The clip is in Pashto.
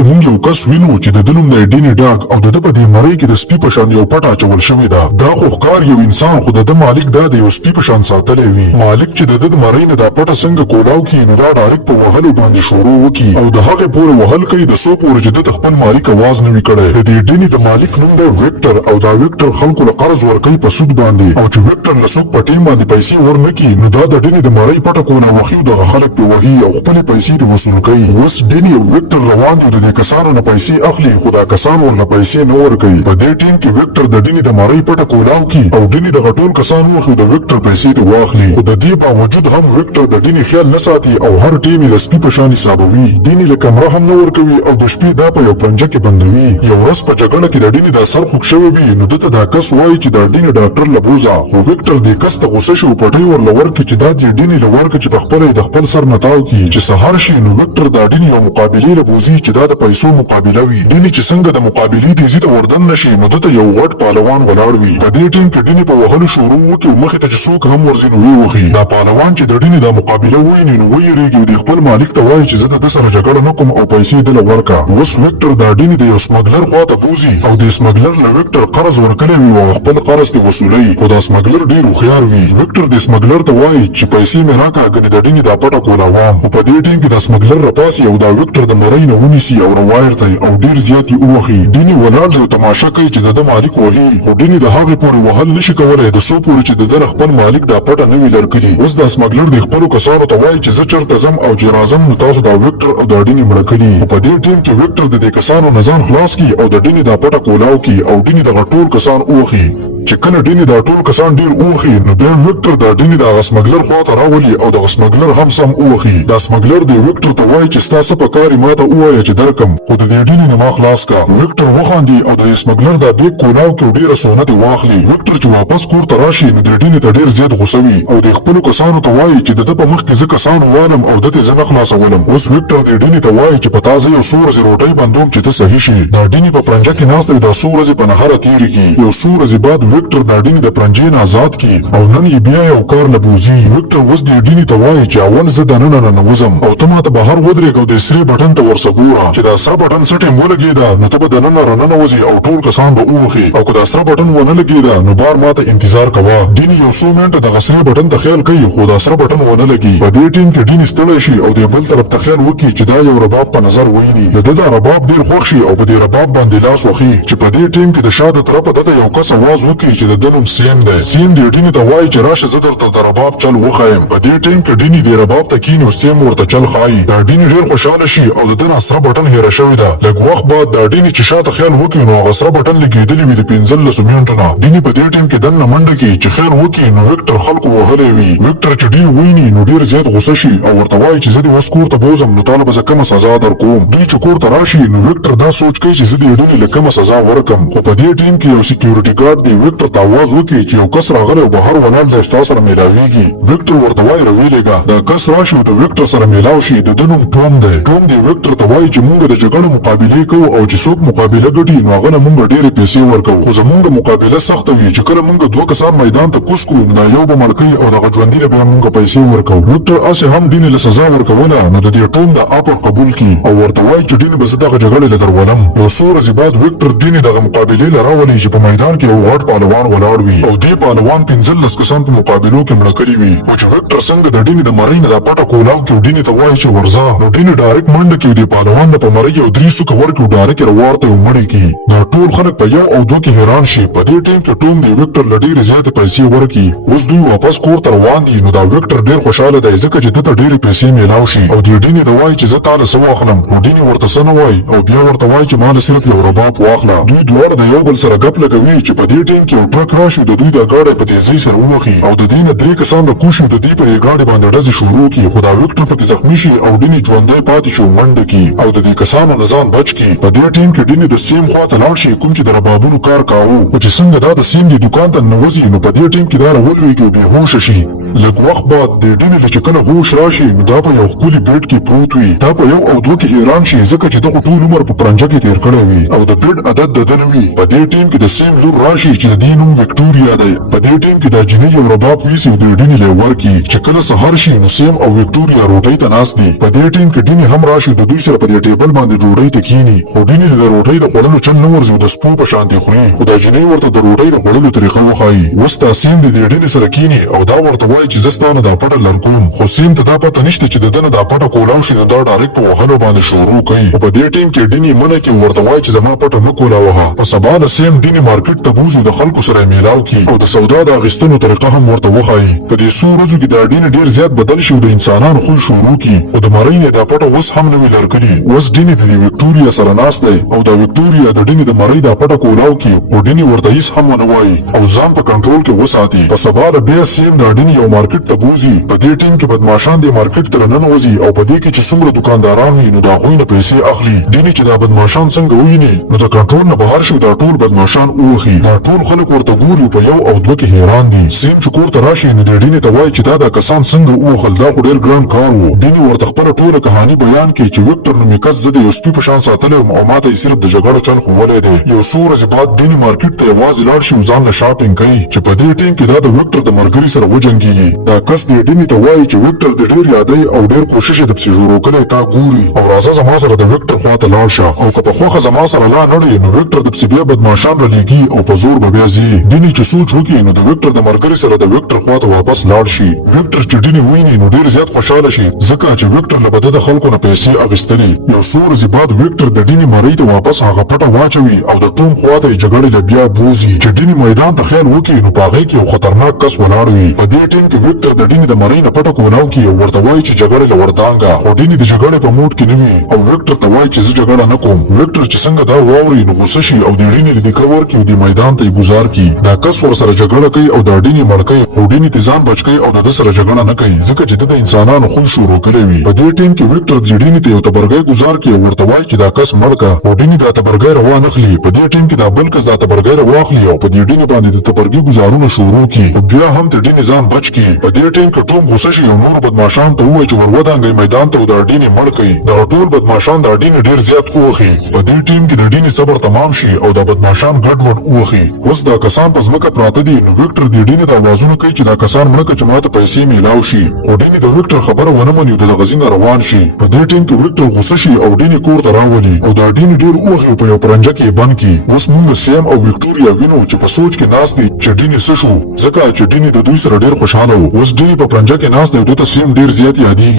کې مونږ یو کس وینو چې د دنوم د ډینی ډاګ او د په دې مړی کې د سپي په شان یو پټه اچول شوې ده. دا خو ښکار یو انسان خو د مالک دا د یو سپي په شان ساتلی وي. مالک چې د مړی نه دا پټه څنګه کولاو کړي نو دا ډایرکټ په وهلو باندې شروع وکړي او د هغې پورې وهل کوي د څو پورې چې د خپل مالک اواز نه وي کړی. د دې ډینی د مالک نوم دی ویکټر او دا ویکټر خلکو له قرض ورکوي په سود باندې او چې ویکټر له څوک په ټیم باندې پیسې ورنکړي نو دا د ډینی د مړی پټه کوله وهي او دغه خلک پې وهي او خپلې پیسې ترې وصول کوي. اوس ډینی او ویکټر روان دي د دې کسانو نه پیسې اخلي خو دا کسان ورله پیسې نه ورکوي. په دې ټیم کې ویکټر د ډینی د مړی پټه کولاو کړي او ډینی دغه ټول کسان وخي د ویکټر پیسې ته واخلي. خو د دې باوجود هم ویکټر د ډینی خیال نه ساتي او هر ټیم یې د سپي په شان حسابوي. ډینی له کمره هم نه ورکوي او د شپې دا په یو پنجه کې بندوي. یو ورځ په جګړه کې د ډینی دا سر خوږ شوی وي نو دته دا کس وایي چې دا ډینی ډاکټر له بوزه. خو ویکټر دې کس ته غوسه شي او پټۍ ورله ورکړي چې دا دې ډینی له ورکړه چې په خپله یې د خپل سر نه تاو کړي. چې سهار شي نو ویکټر دا ډینی یو مقابلې له بوزي چې دا د پیسو مقابله وي. ډینی چې څنګه د مقابلې تیزي ته وردن نشي نو دته یو غټ پهلوان ولاړ وي. په دې ټیم کې ډینی په وهلو شروع وکړي او مخې ته چې څوک هم ورځي نو ووهي. دا پهلوان چې د ډینی دا مقابله وویني نو ویریږي او د خپل مالک ته وایي چې زه د سره جګړه نه کوم او پیسې دله ورکړه. اوس ویکټر دا ډینی د یو سمګلر خواته بوزي او د سمګلر له ویکټر قرض ورکړی وي او خپل قرض ترې وصولوي. خو دا سمګلر ډېر هوښیار وي. ویکټر د سمګلر ته وایي چې پیسې مې راکړه ګنې د ډینی دا پټه کولاوام. خو په دې ټیم کې دا سمګلر راپاسي او دا ویکټر د مرۍ نه ونیسي او راواړته او ډېر زیات یې ووهي. ډینی ولاړ دی او تماشه کوي چې د ده مالک وهي. خو ډینی د هغې پورې وهل نشي کولی د څو پورې چې د ده خپل مالک دا پټه نه وي لرکړي. اوس دا سمګلر د خپلو کسانو ته وایي چې زه چېرته ځم او چې راځم نو تاسو دا ویکټر او دا ډینی مړه کړي. خو په دې ټیم کې ویکټر د دې کسانو نه ځان خلاص کړي او د ډینی دا پټه کولاو کړي او ډینی دغه ټول کسان ووهي. چې کله ډینی دا ټول کسان ډیر اوخي نو بیا ویکټر دا ډینی دا سمګلر خواته راولي او د سمګلر هم سم اوخي. دا سمګلر دی ویکټر ته وایي چې ستاسو په کار ماته ووایه چې درکم خو د دې ډینی نه ما خلاص کا. ویکټر وخاندي او د سمګلر دا بیگ کولاو کې ډیره سونه دی واخلي. ویکټر چې واپس کور ته راشي نو د ډینی ته ډیر زیات غوسه وي او د خپل کسانو ته وایي چې د په مخ کې زه کسان والم او دته زه نه خلاصولم. اوس ویکټر د ډینی ته وایي چې په تازه یو څو ورځې روټۍ بندوم چې ته صحیح شي. دا ډینی په پرنجه کې ناست دی دا څو ورځې په نهاره تیریږي. یو څو ورځې بعد ویکټر دا ډینی د پرنجې نه آزاد کی او نن یې بیا یو کار له بوزي. ویکټر اوس دې ډینی ته وایي چې اول زه دننه ننوځم او ته ماته بهر ودرېږه او د سرې بټن ته ورسه ګوره چې دا سره بټن څه ټیم ولګېده نو ته به دننه راننوځې او ټول کسان به ووهې او که دا سره بټن ونه لګېده نو بار ماته انتظار کوه. ډینی یو څو منټه دغه سرې بټن ته خیال کوي خو دا سره بټن ونه لګي. په دې ټیم کې ډینی ستړی شي او د بل طرف ته خیال وکړي چې دا یو رباب په نظر ویني. د ده دا رباب ډېر خوښ شي او په دې رباب باندې لاس وخي. چې په دې ټیم کې د شا د طرفه دته یو کس اواز وکړي چې د ده نوم سیم دی. سیم د ډینی ته وایي چې راشه زه درته د رباب چل وښایم. په دې ټیم کې ډینی د رباب ته کیني او سیم ورته چل ښایي. دا ډینی ډېر خوشحاله شي او د ده نه سره بټن هېره شوې ده. لږ وخت بعد دا ډینی چې شاته خیال وکړي نو هغه سره بټن لګېدلي وي د 15 منټو نه. ډینی په دې ټیم کې دننه منډه کړي چې خیال وکړي نو ویکټر خلکو وهلی وي. ویکټر چې ډینی ویني نو ډېر زیات غوسه شي او ورته وایي چې زه دې اوس کور ته بوځم نو تاله به زه کومه سزا درکوم. دوی چې کور ته راشي نو ویکټر دا سوچ کوي چې زه دې ډینی له کومه سزا ورکم. خو په دې ټیم کې یو سکیورټي ګارډ دی ویکټر ته اواز وکړي چې یو کس راغلی او بهر ولاړ دی ستا سره میلاویږي. ویکټر ورته وایي راویلېږه. دا کس راشي او د ویکټر سره میلاو شي. د ده نوم ټوم دی. ټوم دی ویکټر ته وایي چې مونږ د جګړې مقابلې کوو او چې څوک مقابله ګټي نو هغه نه مونږ ډېرې پیسې ورکوو. خو زمونږ مقابله سخته وي چې کله مونږ دوه کسان میدان ته کوز کړو نو یو به مړ کوي او دغه ژوندي له بیا مونږ پیسې ورکوو. ویکټر هسې هم ډینی له سزا ورکوله نو د دې ټوم د آفر قبول کړي او ورته وایي چې ډینی به زه دغه جګړې له درولم. یو څو ورځې بعد ویکټر ډینی دغه مقابلې له راولي چې په میدان کې یو غټ پهلوان ولاړ وي او دې پهلوان 15 کسان په مقابلو کې مړه کړي وي. خو چې ویکټر څنګه د ډینی د مرۍ نه دا پټه کولاو کړي او ډینی ته وایي چې ورځه نو ډینی ډایرکټ منډه کړي د پهلوان نه په مرۍ یو 3 سوکه ورکړي او ډایرکټ یې راواړته او مړ یې کړي. دا ټول خلک په یو او دوه کې حیران شي. په دې ټیم کې ټوم دی ویکټر له ډېرې زیاتې پیسې ورکړي. اوس دوی واپس کور ته روان دي نو دا ویکټر ډېر خوشحاله دی ځکه چې ده ته ډېرې پیسې میلاو شي او د ډینی ته وایي چې زه تاله څه واخلم. خو ډینی ورته څه نه وایي او بیا ورته وایي چې ما له صرف یو رباب واخله. دوی دواړه د یو بل سره ګپ لګوي چې په دې ټیم کې یو ټرک راشي د دوی دا ګاډی په تیزۍ سره ووهي او د دې نه 3 کسان راکوشي د دوی په دې ګاډي باندې ډزې شروع کړي. خو دا ویکټر پکې زخمي شي او ډینی ژوندی پاتې شي او منډه کړي او د دې کسانو نه ځان بچ کړي. په دې ټیم کې ډینی د سیم خواته لاړ شي کوم چې د ربابونو کار کاوه. خو چې څنګه دا د سیم د دوکان ته ننوځي نو په دې ټیم کې دا راولویږي او بېهوشه شي. لږ وخت بعد د ډینې له چې کله هوش راشي نو دا په یو ښکلي بیډ کې پروت وي. دا په 1 او 2 کې حیران شي ځکه چې دغه ټول عمر په پرنجه کې تیر کړی وي او د بیډ عادت د ده نه وي. په دې ټیم کې د سیم لور راشي چې د دې نوم وکټوریا دی. په دې ټیم کې دا جینۍ یو رباب ویسي او د ډینې له ورکي چې کله سهار شي نو سیم او وکټوریا روټۍ ته ناست دي. په دې ټیم کې ډینې هم راشي د دوی سره په دې ټیبل باندې ډوډۍ ته کینی خو ډینې د روټۍ د خوړلو چل نه ورځي او د سپو په شان خوري خو دا جینۍ ورته د روټۍ د خوړلو طریقه وښایي. اوس دا سیم د دې ډینې سره کینی او دا ورته وایي چې زه ستا نه دا پټه لرګوم خو سیم ته دا پته نشته چې د ده نه دا پټه کولاو شي نو دا ډایرکټ په وهلو باندې شروع کوي. خو په دې ټیم کې ډینې منع کوي ورته وایي چې زما پټه مه کولاوهه. په سبا د سیم ډینې مارکیټ ته بوځي د خلکو سره یې میلاو کړي او د سودا د اخیستلو طریقه هم ورته وښایي. په دې څو ورځو کې دا ډینې ډېر زیات بدل شي او د انسانانو خوی شروع کړي خو د مرۍ نه دا پټه اوس هم نه وي لرګلي. اوس ډینې د وکټوریا سره ناست دی او دا وکټوریا د ډینې د مرۍ دا پټه کولاو کړي خو ډینې ورته هیڅ هم ونه وایي او ځان په کنټرول کې وساتي. په سبا د بیا سیم دا ډینې یو مارکیټ ته بوځي. په دې ټیم کې بدمعشان دې مارکیټ ته راننوځي او په دې کې چې څومره دکانداران وي نو د هغوی نه پیسې اخلي. ډینې چې دا بدمعشان څنګه وویني نو د کنټرول نه بهر شي دا ټول بدمعشان ووهي. دا ټول خلک ورته ګوري په 1 او 2 کې حیران دي. سیم چې کور ته راشي نو د ډینې ته وایي چې دا کسان څنګه ووهل دا خو ډېر ګران کار و. ډینې ورته خپله ټوله کهاني بیان کړي چې وکټر نومې کس زه د یو سپي په شان ساتلی وم او ماته یې صرف د جګړو چل ښوولی دی. یو څو ورځې بعد ډینې مارکیټ ته یوازې لاړ شي او ځان له شاپینګ کوي چې په دې ټیم کې دا د وکټر د ملګري سره وجنګېږي. دا کس دې ډینې ته وایي چې وکټر د ډېر یادی او ډېر کوشش یې د پسې ژورو کلی تا ګوري او راځه زما سره د وکټر خوا ته لاړ شه او که په خوښه زما سره لا نړې نو وکټر د پسې بیا بدمعشان رالیږي او په زور به بیا ځي. ډینې چې سوچ وکړي نو د وکټر د ملګري سره د وکټر خوا ته واپس لاړ شي. وکټر چې ډینې وویني نو ډېر زیات خوشحاله شي ځکه چې وکټر له بده د خلکو نه پیسې اخیستلې. یو څو ورځې بعد وکټر د ډینې مرۍ ته واپس هغه پټه واچوي او د ټوم خوا ته یې جګړې له بیا بوځي. چې ډینې میدان ته خیال وکړي نو په هغې کې یو خطرناک کس ولاړ وي. په دې ټیم کې وکټر د ډینې د مرۍ نه پټه کولاو کړي او ورته وایي چې جګړې له وردانګه خو ډینې د جګړې په موډ کې نه وي او وکټر ته وایي چې زه جګړه نه کوم. وکټر چې څنګه دا واوري نو غوسه شي او د ډینې لیکه ورکړي او د میدان ته یې ګزار کړي. دا کس ورسره جګړه کوي او دا ډینې مړ کوي خو ډینې ته ځان بچ کوي او د ده سره جګړه نه کوي ځکه چې ده د انسانانو خوی شروع کړی وي. په دې ټیم کې وکټر د ډینې ته یو تبرګی ګزار کړي او ورته وایي چې دا کس مړ کړه خو ډینې دا تبرګی راوانخلي. په دې ټیم کې دا بل کس دا تبرګی راواخلي او په دې ډینې باندې د تبرګي ګزارونه شروع کړي خو بیا هم د ډینې ځان بچ کړي. په دې ټیم کې ټوم غوسه شي او نور بدمعشان ته ووایي چې ورودانګئ میدان ته او دا ډینې مړ کړي. دغه ټول بدمعشان دا ډینې ډېر زیات ووهي. په دې ټیم کې د ډینې صبر تمام شي او دا بدمعشان ګډوډ ووهي. اوس دا کسان په ځمکه پراته دي نو وکټر د ډینې ته اوازونه کوي چې دا کسان مړه کړه چې ماته پیسې میلاو شي خو ډینې د وکټر خبره ونه مني او د دغه ځای نه روان شي. په دې ټیم کې وکټر غوسه شي او ډینې کور ته راولي او دا ډینې ډېر ووهي او په یو پرنجه کې یې بند کړي. اوس موږ سیم او وکټوریا وینو چې په سوچ کې ناست دي چې ډینې څه شو ځکه چې ډینې د دوی سره ډېر خوشحاله و. اوس ډینې په پرنجه کې ناست دی او ده ته سیم ډېر زیات یادېږي.